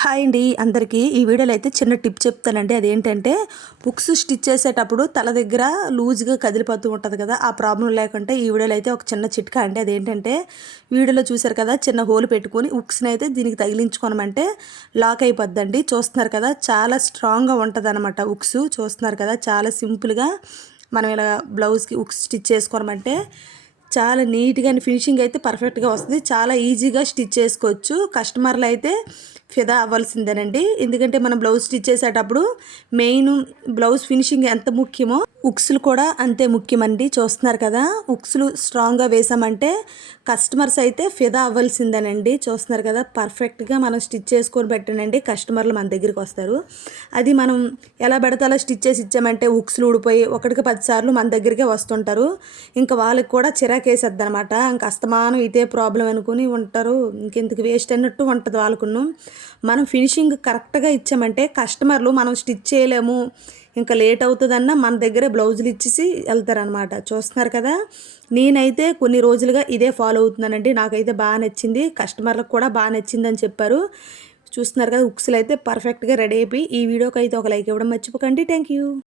Hi అండి అందరికీ ఈ వీడియోలో అయితే చిన్న టిప్ చెప్తానండి. అదేంటంటే హుక్స్ స్టిచ్ చేసేటప్పుడు తల దగ్గర లూజ్గా కదిలిపోతూ ఉంటుంది కదా, ఆ ప్రాబ్లం లేకుంటే ఈ వీడియోలో అయితే ఒక చిన్న చిట్కా అండి. అదేంటంటే వీడియోలో చూసారు కదా, చిన్న హోల్ పెట్టుకొని హుక్స్ని అయితే దీనికి తగిలించుకోనమంటే లాక్ అయిపోద్దండి. చూస్తున్నారు కదా, చాలా స్ట్రాంగ్గా ఉంటుంది అనమాట. హుక్స్ చూస్తున్నారు కదా, చాలా సింపుల్గా మనం ఇలా బ్లౌజ్కి హుక్స్ స్టిచ్ చేసుకోనమంటే చాలా నీట్గా ఫినిషింగ్ అయితే పర్ఫెక్ట్గా వస్తుంది. చాలా ఈజీగా స్టిచ్ చేసుకోవచ్చు. కస్టమర్లు అయితే ఫిదా అవ్వాల్సిందేనండి. ఎందుకంటే మనం బ్లౌజ్ స్టిచ్ చేసేటప్పుడు మెయిన్ బ్లౌజ్ ఫినిషింగ్ ఎంత ముఖ్యమో హుక్స్లు కూడా అంతే ముఖ్యమండి. చూస్తున్నారు కదా, హుక్స్లు స్ట్రాంగ్గా వేసామంటే కస్టమర్స్ అయితే ఫిదా అవ్వాల్సిందేనండి. చూస్తున్నారు కదా, పర్ఫెక్ట్గా మనం స్టిచ్ చేసుకొని పెట్టానండి, కస్టమర్లు మన దగ్గరికి వస్తారు. అది మనం ఎలా పెడితే అలా స్టిచ్ చేసి ఇచ్చామంటే హుక్స్లు ఊడిపోయి ఒకటికి 10 సార్లు మన దగ్గరికే వస్తుంటారు. ఇంకా వాళ్ళకి కూడా చిరాకేసేద్ది అనమాట. ఇంక అస్తమానం ఇదే ప్రాబ్లం అనుకుని ఉంటారు. ఇంకెందుకు వేస్ట్ అన్నట్టు ఉంటుంది వాళ్ళకును. మనం ఫినిషింగ్ కరెక్ట్గా ఇచ్చామంటే కస్టమర్లు మనం స్టిచ్ చేయలేము, ఇంకా లేట్ అవుతుందన్న మన దగ్గరే బ్లౌజులు ఇచ్చేసి వెళ్తారనమాట. చూస్తున్నారు కదా, నేనైతే కొన్ని రోజులుగా ఇదే ఫాలో అవుతున్నానండి. నాకైతే బాగా నచ్చింది, కస్టమర్లకు కూడా బాగా నచ్చిందని చెప్పారు. చూస్తున్నారు కదా, హుక్స్లు అయితే పర్ఫెక్ట్గా రెడీ అయిపోయి ఈ వీడియోకి అయితే ఒక లైక్ ఇవ్వడం మర్చిపోకండి. Thank you.